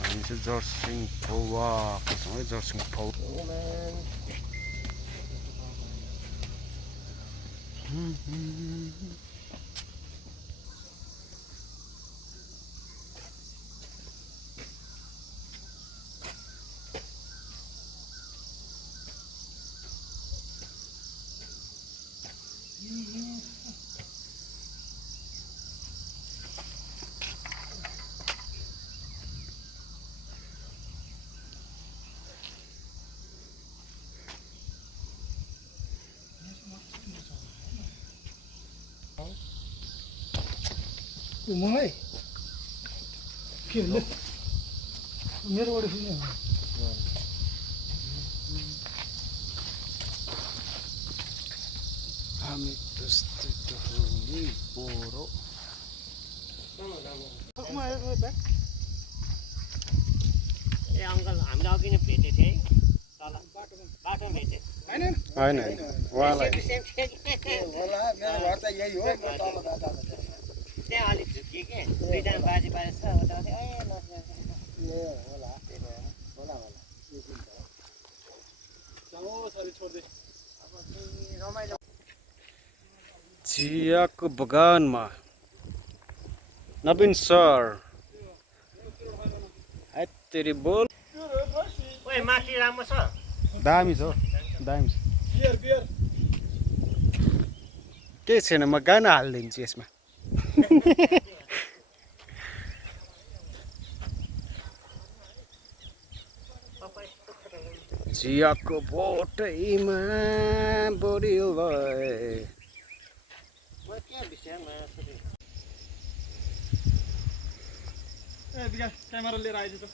हामी चाहिँ जर्सिङ पौवाको छौँ है जर्सिङ पौ मलाई के भन्नु मेरोबाट सुन्नु हामी त्यस्तै त हो नि पोरो ए अङ्कल हामीले अघि नै भेटेको थियौँ है तल बाटोमा भेटेँ होइन उहाँलाई होला मेरो घर त यही हो म तल बाटो त्यहाँ अलिक झुकियो के दुईजना बाजे बाजे छ उता ए होला होला चलो सरी छोड दे अब रमाइलो चियाको बगानमा नवीन सर तेरी बोल ओए माथि राम्रो छ दामी छ दामी छ बियर केही छैन म गाना हालिदिन्छु यसमा चियाको बोटैमा बोरीलाई के विषयमा ए विकास क्यामेरा लिएर आइज त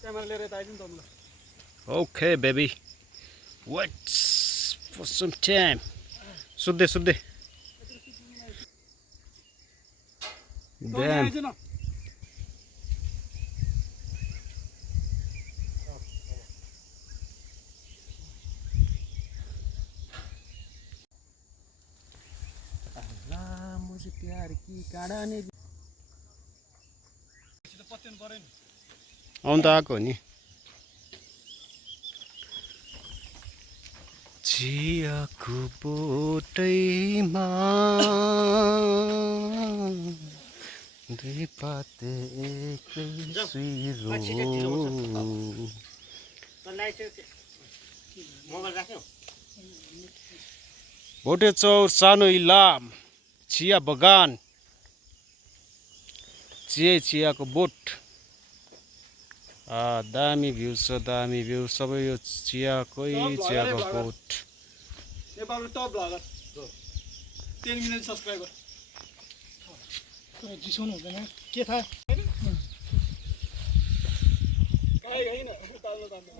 क्यामेरा लिएर यता आइज नि त मलाई Okay, baby. Wait for some time. सुत्दै Damn. अल्लाह मुझे प्यार की काँडा ने आउनु त आएको हो नि चियाको बोटैमा दुई पाते एकै सुइरो मोबाइल राख्यौ भोटे चौर सानो इलाम चिया बगान चियाको बोट दामी भ्यू छ दामी भ्यू सबै यो चियाको बोट नेपालको टप भ्लगर 10 मिलियन सब्स्क्राइबर तर जिसाउनु हुँदैन के थाहा हैन उताल्नु तान्नु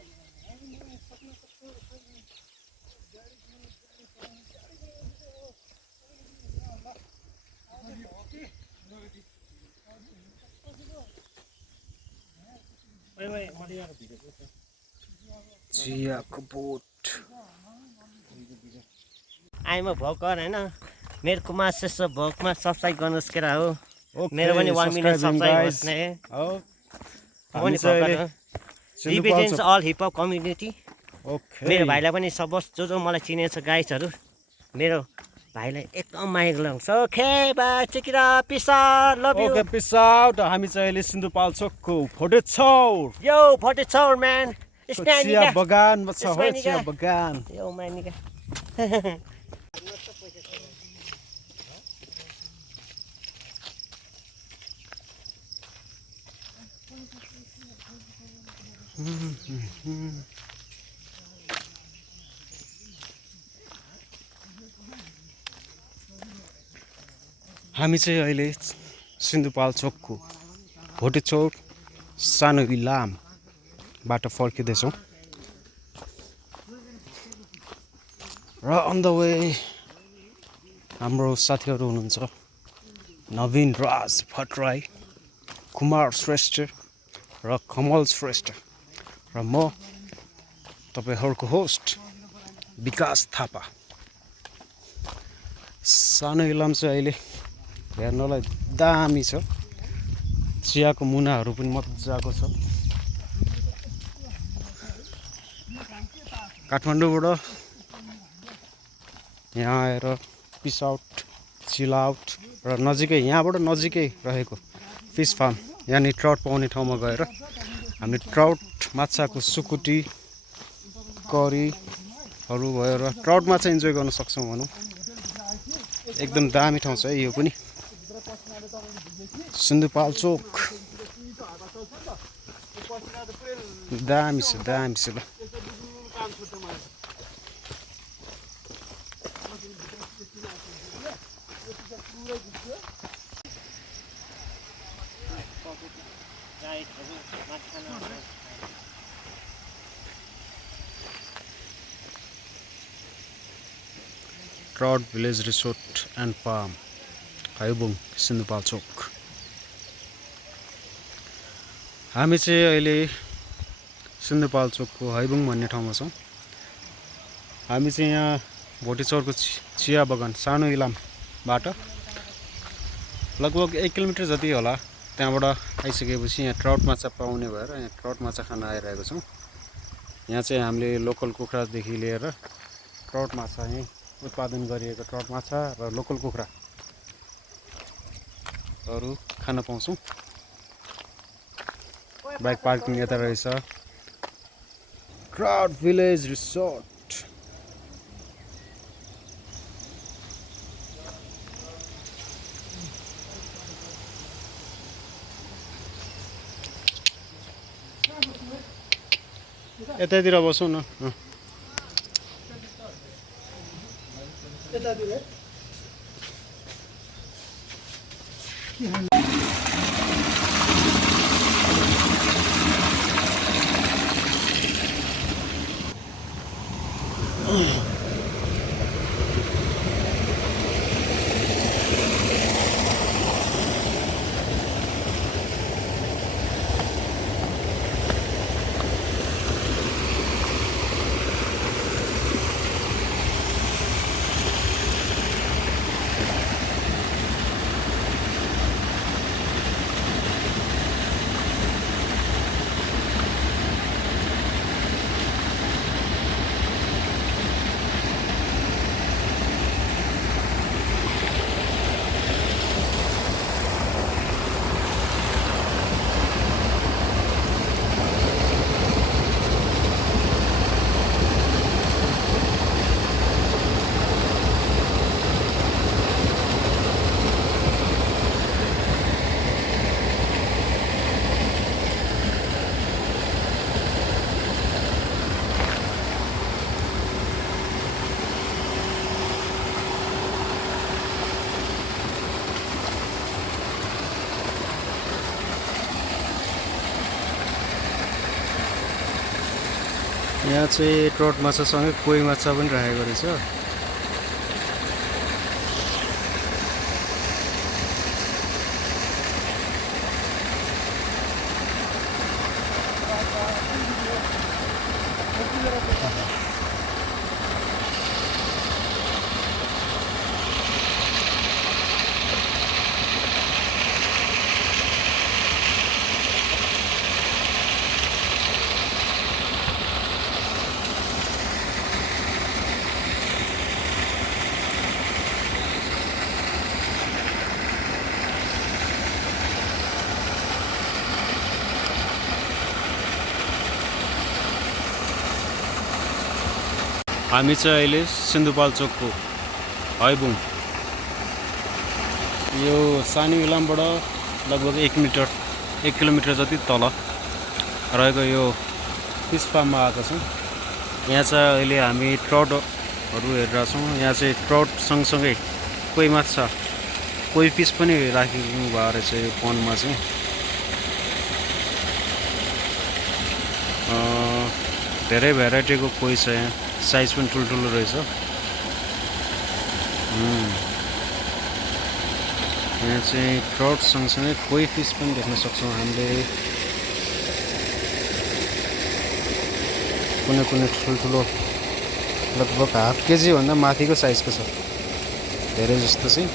चियाको बोट आइम भर्खर होइन मेरो कुमार श्रेष्ठ भोकमा सब्सक्राइब गर्नुहोस् केरा हो मेरो पनि 1 मिलियन सब्सक्राइब होस् न रिप्रेजेन्ट्स अल हिपहप कम्युनिटी मेरो भाइलाई पनि सपोज जो मलाई चिनेको छ गाइजहरू मेरो भाइलाई एकदम माया लाग्छ okay bye take it up peace out love you okay peace out हामी चाहिँ अहिले सिन्धुपाल्चोकको भोटे चौर यो भोटे चौर म्यान चिया बगानमा छ हो चिया बगान यो मानिका हामी चाहिँ अहिले सिन्धुपाल्चोकको भोटे चौर सानो इलामबाट फर्किँदैछौँ र अन द वे हाम्रो साथीहरू हुनुहुन्छ नवीन राज भट्टराई कुमार श्रेष्ठ र कमल श्रेष्ठ र म तपाईहरुको होस्ट विकास थापा सानो इलाम चाहिँ अहिले हेर्नलाई दामी छ। चियाको मुनाहरू पनि मजाको छ। काठमाडौँबाट यहाँ आएर पिस आउट, चिल आउट र नजिकै यहाँबाट नजिकै रहेको फिस फार्म यानि ट्राउट पाउने ठाउँमा गएर हामी ट्राउट माछाको सुकुटी, करीहरू भयो र ट्राउट माछा इन्जोय गर्न सक्छौँ भनौँ। एकदम दामी ठाउँ छ है यो पनि। सिन्धुपाल्चोक दामी छ ल। Trout village resort and farm, Haibung, Sindhupalchok. हामी चाहिँ अहिले सिन्धुपाल्चोकको हाइबुङ भन्ने ठाउँमा छौँ। हामी चाहिँ यहाँ भोटेचौरको चिया बगान सानो इलामबाट लगभग 1 किलोमिटर जति होला, त्यहाँबाट आइसकेपछि यहाँ ट्राउट माछा पाउने भएर यहाँ ट्राउट माछा खान आइरहेको छौँ। यहाँ चाहिँ हामीले लोकल कुखुरादेखि लिएर ट्राउट माछा यहीँ उत्पादन गरिएको ट्राउट माछा र लोकल कुखुराहरू खान पाउँछौँ। बाइक पार्किङ यता रहेछ। Trout village resort. यतातिर बसौँ न। यहाँ चाहिँ ट्राउट माछासँगै कोही माछा पनि राखेको रहेछ। हामी चाहिँ अहिले सिन्धुपाल्चोकको हाइबुङ, यो सानो इलामबाट लगभग 1 किलोमिटर जति तल रहेको यो फिस फार्ममा आएको छौँ। यहाँ चाहिँ अहिले हामी ट्राउटहरू हेरिरहेको छौँ। यहाँ चाहिँ ट्राउट सँगसँगै कोही माछा, कोही फिस पनि राखिदिनु भएको रहेछ यो पन्डमा चाहिँ। धेरै भेराइटीको कोही छ यहाँ, साइज पनि ठुल्ठुलो रहेछ। यहाँ चाहिँ ट्राउट सँगसँगै कोही फिस पनि देख्न सक्छौँ हामीले। कुनै कुनै ठुल्ठुलो लगभग हाफ केजी भन्दा माथिको साइजको छ धेरै जस्तो चाहिँ।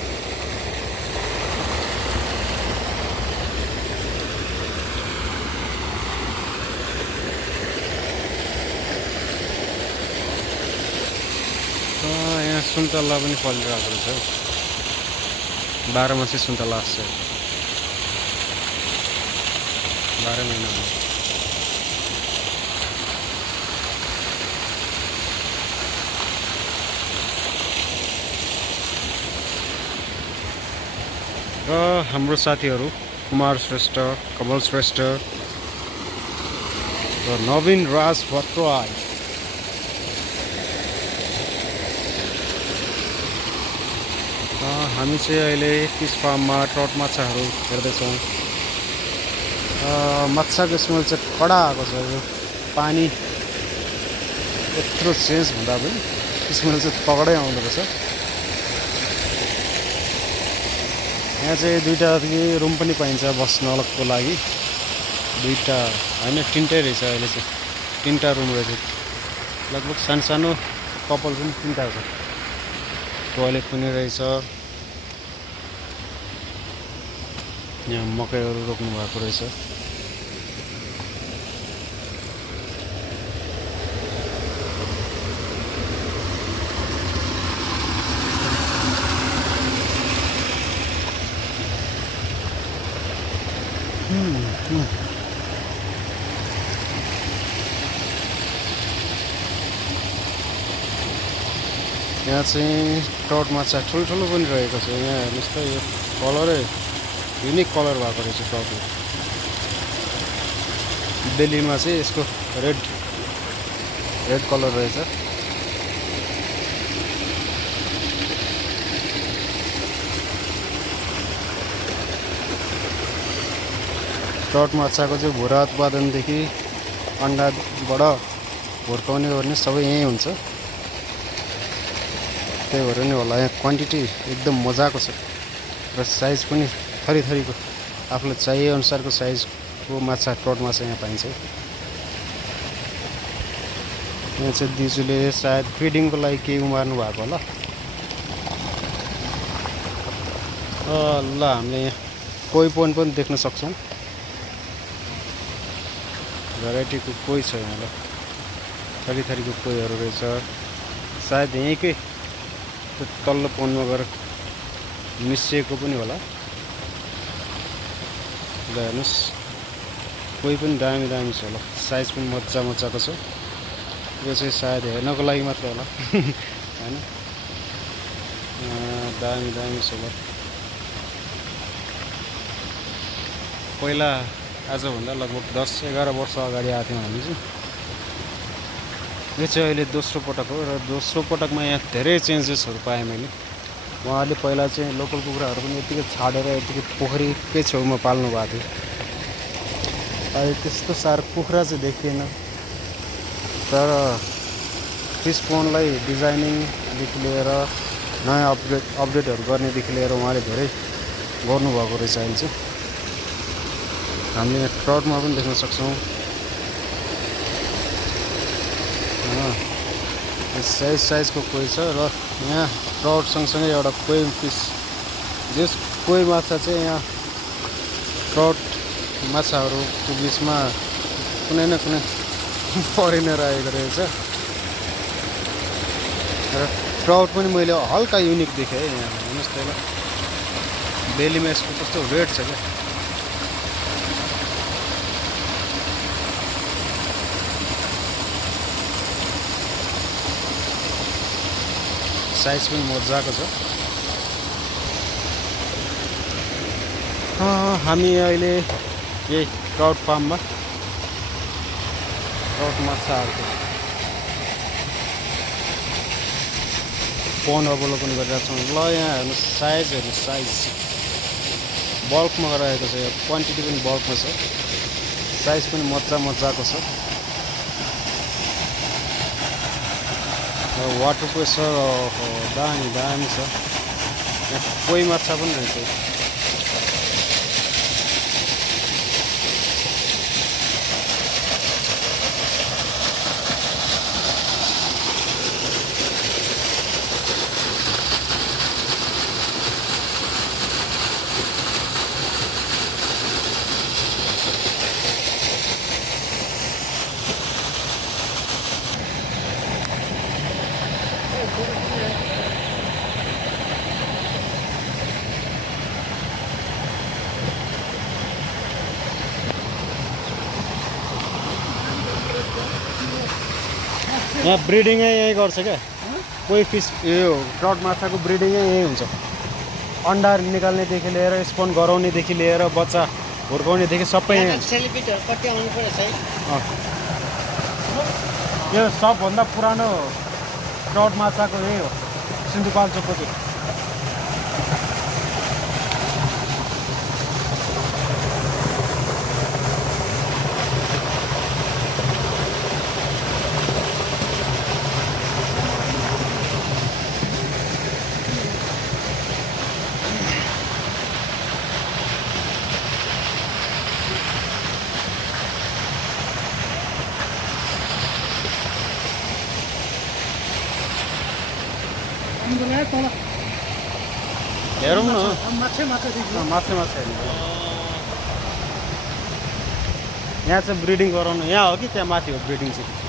यहाँ सुन्तला पनि फलिरहेको रहेछ हौ। 12 मासे सुन्तला आउँछ 12 महिनामा। र हाम्रो साथीहरू कुमार श्रेष्ठ, कमल श्रेष्ठ र नवीन राज भट्टराई हामी चाहिँ अहिले फिस फार्ममा ट्रट माछाहरू हेर्दैछौँ। माछाको स्मेल चाहिँ कडा आएको छ। यो पानी यत्रो चेन्ज हुँदा पनि स्मेल चाहिँ तगडै आउँदो रहेछ। यहाँ चाहिँ 2टा रुम पनि पाइन्छ बस्नको लागि। 2टा होइन 3टै रहेछ अहिले चाहिँ। 3टा रुम रहेछ। लगभग सानो सानो कपाल पनि 3टा छ। टोयलेट पनि रहेछ। यहाँ मकैहरू रोप्नु भएको रहेछ। यहाँ चाहिँ ट्रट माछा ठुल्ठुलो पनि रहेको छ। यहाँ हेर्नुहोस् त, यो कलरै युनिक कलर भएको रहेछ ट्रटको। बेलीमा चाहिँ यसको रेड कलर रहेछ। ट्रट माछाको चाहिँ भुरा उत्पादनदेखि अन्डाबाट हुर्काउने गर्ने सबै यहीँ हुन्छ। त्यही भएर नि होला यहाँ क्वान्टिटी एकदम मजाको छ र साइज पनि थरीथरीको आफूलाई चाहिए अनुसारको साइजको माछा ट्रट माछा यहाँ पाइन्छ। यहाँ चाहिँ दिजूले सायद फिडिङको लागि केही उमार्नु भएको होला। ल हामीले यहाँ कोही पोइन्ट पनि देख्न सक्छौँ। भेराइटीको कोही छ यहाँ। ल थरीथरीको कोहीहरू रहेछ। सायद यहीँकै तल्लो पोनमा गएर मिसिएको पनि होला। ल हेर्नुहोस्, कोही पनि दामी दामी छ होला। साइज पनि मजाको छ। यो चाहिँ सायद हेर्नको लागि मात्र होला होइन। दामी छ होला। पहिला आजभन्दा लगभग 10-11 वर्ष अगाडि आएको थियौँ हामी चाहिँ। यो चाहिँ अहिले दोस्रो पटक हो र दोस्रो पटकमा यहाँ धेरै चेन्जेसहरू पाएँ मैले। उहाँले पहिला चाहिँ लोकल कुखुराहरू पनि यतिकै छाडेर यतिकै पोखरीकै छेउमा पाल्नु भएको थियो। अहिले त्यस्तो साह्रो कुखुरा चाहिँ देखिएन। तर फिस पोन्डलाई डिजाइनिङदेखि लिएर नयाँ अपडेटहरू गर्नेदेखि लिएर उहाँले धेरै गर्नुभएको रहेछ। अहिले चाहिँ हामीले ट्रटमा पनि देख्न सक्छौँ। साइजको कोही छ र यहाँ ट्रट सँगसँगै एउटा कोही फिस जस कोही माछा चाहिँ यहाँ ट्रट माछाहरूको बिचमा कुनै न कुनै परि नै रहेको रहेछ। र ट्राउट पनि मैले हल्का युनिक देखेँ यहाँ। हेर्नुहोस् त, बेलीमा यसको कस्तो वेट छ क्या। साइज पनि मजाको छ। हामी अहिले यही ट्राउट फार्ममा ट्राउट माछाहरूको पोन्ड अवलोकन गरिरहेको छौँ। ल यहाँ हेर्नुहोस्, साइज बल्कमा रहेको छ। यो क्वान्टिटी पनि बल्कमा छ। साइज पनि मजाको छ। वाटर प्रेसर दामी छ। यहाँ कोही माछा पनि रहेछ। यहाँ ब्रिडिङै यहीँ गर्छ क्या कोही फिस यो ट्राउट माछाको ब्रिडिङै यहीँ हुन्छ अन्डा निकाल्नेदेखि लिएर स्पोन गराउनेदेखि लिएर बच्चा हुर्काउनेदेखि सबै यहीँ हुन्छ सेलिब्रिटीहरू कति आउनु पर्यो है यो सबभन्दा पुरानो ट्राउट माछाको यही हो सिन्धुपाल्चोकको चाहिँ हेरौँ न माछा हेर्नु यहाँ चाहिँ ब्रिडिङ गराउनु यहाँ हो कि त्यहाँ माथि हो ब्रिडिङ चाहिँ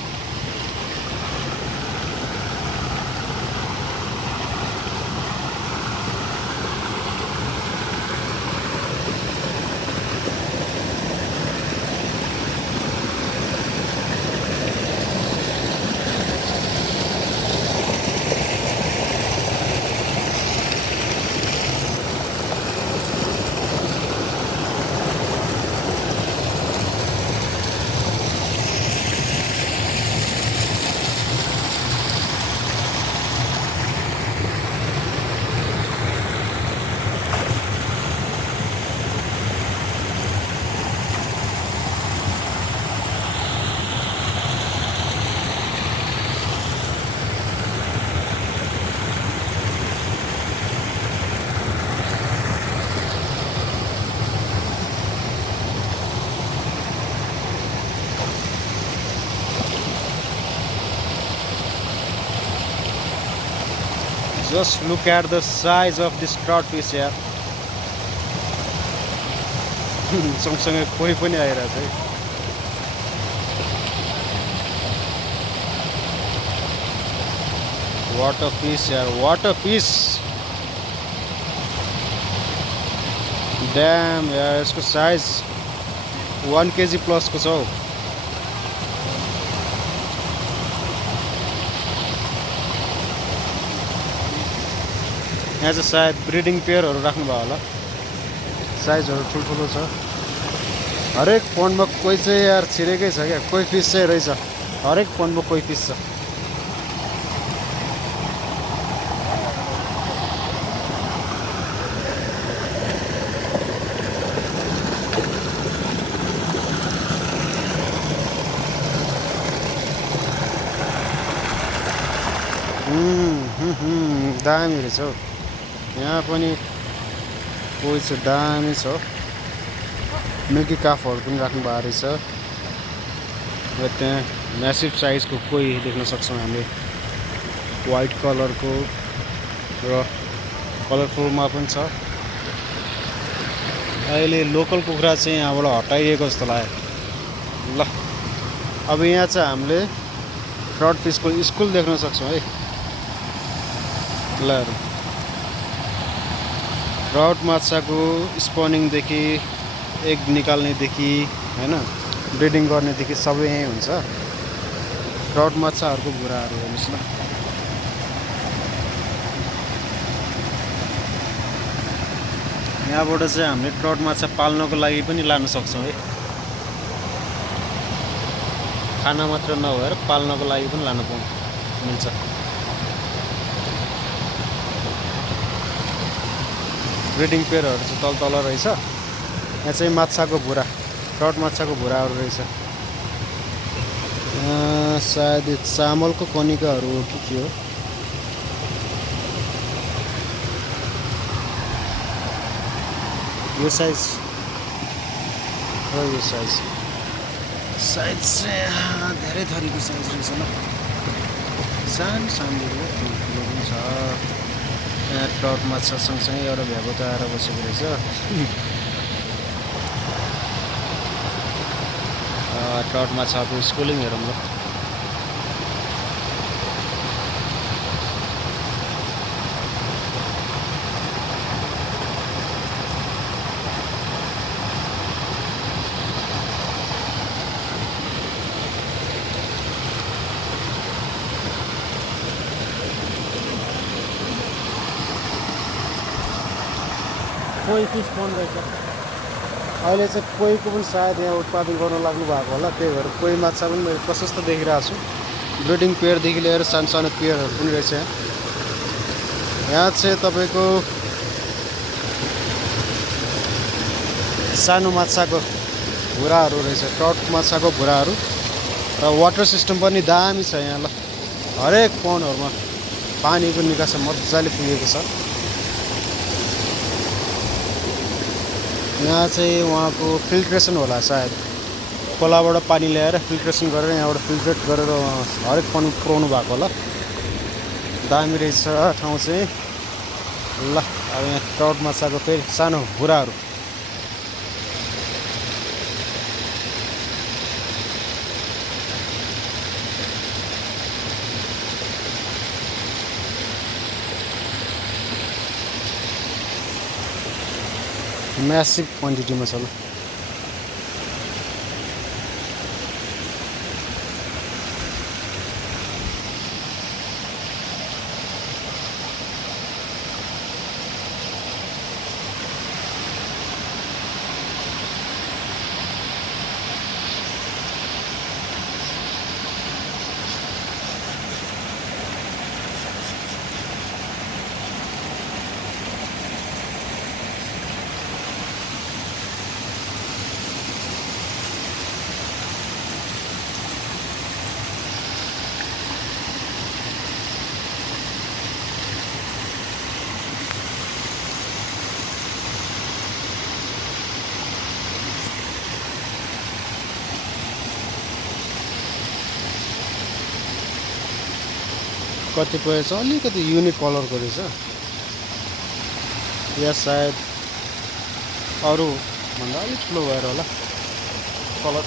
Just look at the size of this trout fish here. सँगसँगै कोही पनि आइरहेछ है What a fish यार what a fish Damn यार यसको साइज 1 kg प्लस को छ हौ यहाँ चाहिँ सायद ब्रिडिङ पेयरहरू राख्नुभयो होला साइजहरू ठुल्ठुलो छ हरेक पन्डमा कोही चाहिँ यार छिरेकै छ क्या कोही फिस चाहिँ रहेछ हरेक पन्डमा कोही फिस छ दामी रहेछ हौ यहाँ पनि कोही छ दामी छ मिल्की काफहरू पनि राख्नु भएको रहेछ र त्यहाँ म्यासिभ साइजको कोही देख्न सक्छौँ हामीले वाइट कलरको र कलरफुलमा पनि छ अहिले लोकल कुखुरा चाहिँ यहाँबाट हटाइएको जस्तो लाग्यो ल अब यहाँ चाहिँ हामीले ट्राउट फिसको स्कुल देख्न सक्छौँ है ल ट्राउट माछाको स्पनिङदेखि एग निकाल्नेदेखि हैन ब्रिडिङ गर्नेदेखि सबै यहीँ हुन्छ ट्राउट माछाहरूको बुराहरू हेर्नुहोस् न यहाँबाट चाहिँ हामीले ट्राउट माछा पाल्नको लागि पनि लान सक्छौँ है खाना मात्र नभएर पाल्नको लागि पनि लान मिल्छ ब्रिडिङ पेयरहरू चाहिँ तल तल रहेछ यहाँ चाहिँ माछाको भुरा ट्राउट माछाको भुराहरू रहेछ सायद चामलको कनिकाहरू हो कि के हो यो साइज र यो साइज चाहिँ धेरै थरीको साइज रहेछ ल सानो सानो ठुलो पनि छ यहाँ ट्राउट माछा सँगसँगै एउटा भ्यागो आएर बसेको रहेछ ट्राउट माछाको स्कुलिङ हेरौँ ल कोही फिस पन्ड रहेछ। अहिले चाहिँ कोहीको पनि सायद यहाँ उत्पादन गर्न लाग्नु भएको होला, त्यही भएर कोही माछा पनि मैले प्रशस्त देखिरहेको छु। ब्रिडिङ पेयरदेखि लिएर सानो सानो पेयरहरू पनि रहेछ यहाँ। यहाँ चाहिँ तपाईँको सानो माछाको भुराहरू रहेछ, ट्राउट माछाको भुराहरू र वाटर सिस्टम पनि दामी छ यहाँ। ल हरेक पन्डहरूमा पानीको निकास मजाले पुगेको छ। यहाँ चाहिँ उहाँको फिल्ट्रेसन होला सायद, खोलाबाट पानी ल्याएर फिल्ट्रेसन गरेर यहाँबाट फिल्ट्रेट गरेर हरेक पानी पुऱ्याउनु भएको होला। दामी रहेछ ठाउँ चाहिँ। ल अब यहाँ ट्राउट माछाको फेरि सानो भुराहरू। म्यासिभ क्वान्टिटीमा छ। ल कतिपय चाहिँ अलिकति युनिक कलरको रहेछ, या सायद अरूभन्दा अलिक ठुलो भएर होला। कलर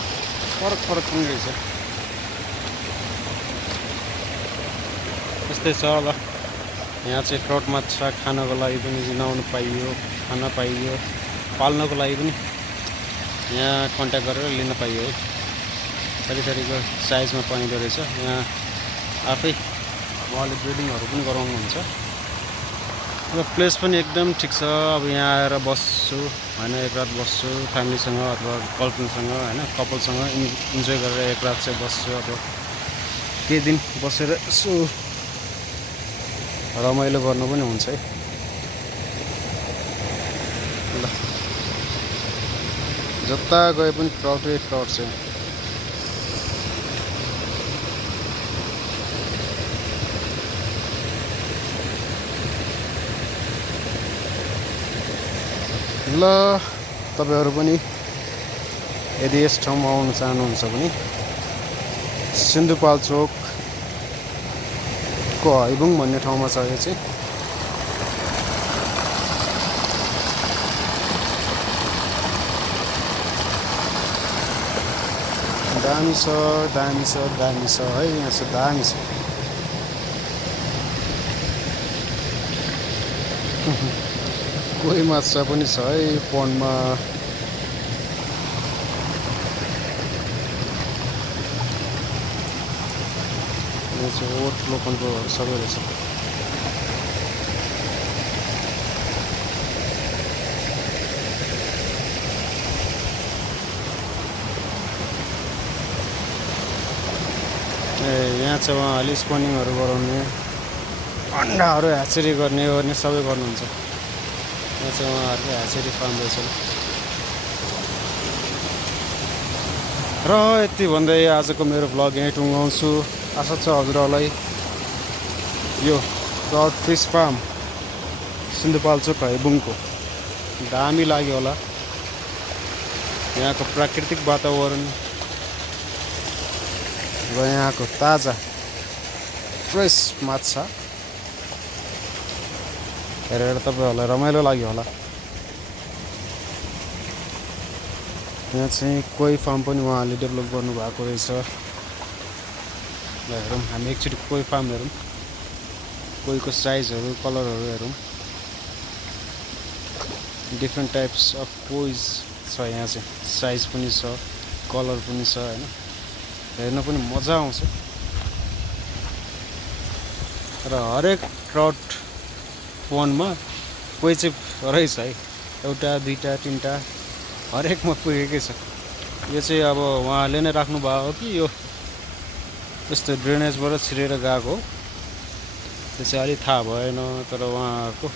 फरक फरक पनि रहेछ। त्यस्तै छ। ल यहाँ चाहिँ ट्राउट माछा खानको लागि पनि जिनाउनु पाइयो, खान पाइयो, पाल्नको लागि पनि यहाँ कन्ट्याक्ट गरेर लिन पाइयो है। थरीथरीको साइजमा पाइँदो रहेछ। यहाँ आफै उहाँले ब्रिडिङहरू पनि गराउनुहुन्छ। र प्लेस पनि एकदम ठिक छ। अब यहाँ आएर बस्छु होइन, एक रात बस्छु फ्यामिलीसँग अथवा गर्लफ्रेन्डसँग होइन, कपलसँग इन्जोय गरेर एक रात चाहिँ बस्छु। अब केही दिन बसेर यसो रमाइलो गर्नु पनि हुन्छ है। ल जता गए पनि ट्राउटै ट्राउट छ। ल तपाईँहरू पनि यदि यस ठाउँमा आउन चाहनुहुन्छ भने सिन्धुपाल्चोकको हैबुङ भन्ने ठाउँमा छ। यो चाहिँ दामी छ, दामी छ, दामी छ है। यहाँ चाहिँ दामी छ। कोही माछा पनि छ है पन्डमा। यो चाहिँ ओभरफ्लो कन्ट्रोलहरू सबै रहेछ। यहाँ चाहिँ उहाँहरूले स्पनिङहरू गराउने, अन्डाहरू ह्याचेरी गर्ने सबै गर्नुहुन्छ। यहाँ चाहिँ उहाँहरूको ह्याचेरी फार्म रहेछ। र यति भन्दै आजको मेरो भ्लग यहीँ टुङ्गाउँछु। आशा छ हजुरहरूलाई यो ट्राउट फिस फार्म सिन्धुपाल्चोक हैबुङको दामी लाग्यो होला। यहाँको प्राकृतिक वातावरण र यहाँको ताजा फ्रेस माछा हेरेर तपाईँहरूलाई रमाइलो लाग्यो होला। यहाँ चाहिँ कोही फार्म पनि उहाँहरूले डेभलप गर्नुभएको रहेछ। ल हेरौँ हामी एकचोटि कोही फार्म हेरौँ, कोहीको साइजहरू कलरहरू हेरौँ। डिफ्रेन्ट टाइप्स अफ कोइज छ यहाँ चाहिँ, साइज पनि छ, कलर पनि छ होइन, हेर्न पनि मजा आउँछ। र हरेक ट्राउट पन्डमा कोही चाहिँ रहेछ है, एउटा दुईटा तिनवटा हरेकमा पुगेकै छ। यो चाहिँ अब उहाँले नै राख्नु भएको हो कि यो यस्तो ड्रेनेजबाट छिरेर गएको हो त्यो चाहिँ अलिक थाहा भएन। तर उहाँको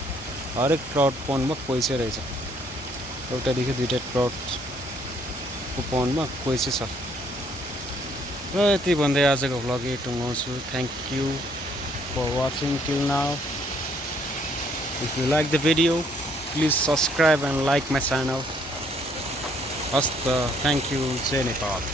हरेक ट्राउट पोन्डमा कोही चाहिँ रहेछ, एउटादेखि दुईवटा ट्राउटको पोन्डमा कोही चाहिँ छ। र यति भन्दै आजको भ्लग यही टुङ्गाउँछु। Thank you for watching till now. If you like the video, please subscribe and like my channel. Hasta, thank you, Jai Nepal.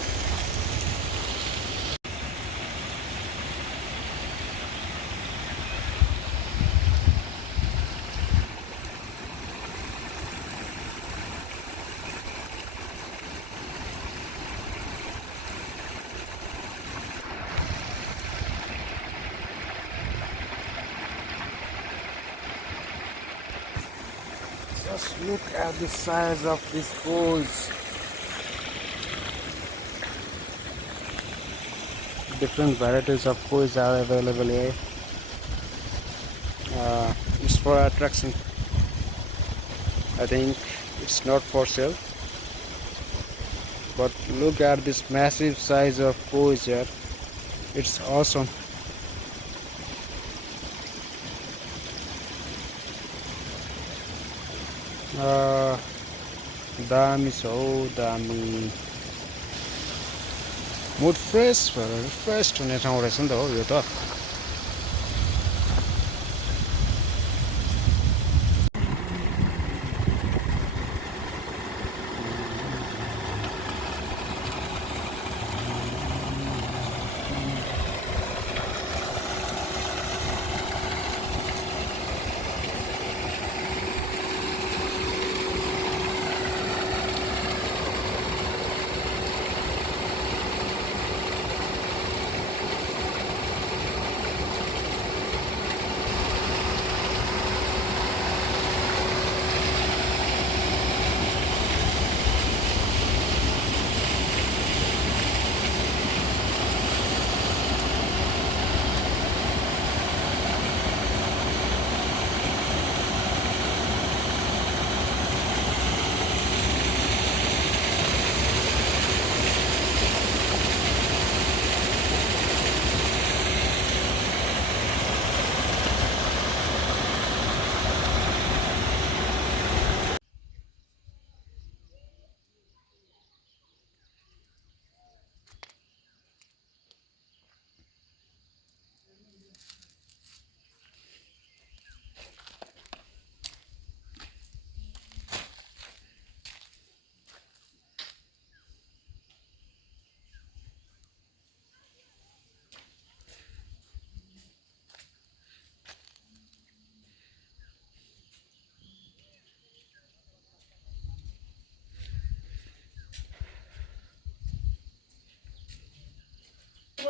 Just look at the size of these poles. Different varieties of poles are available here. It's for attraction. I think it's not for sale. But look at this massive size of poles here. It's awesome. दामी छ हौ, दामी। Mood fresh भएर refresh हुने ठाउँ रहेछ नि त हो यो त।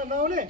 नआउने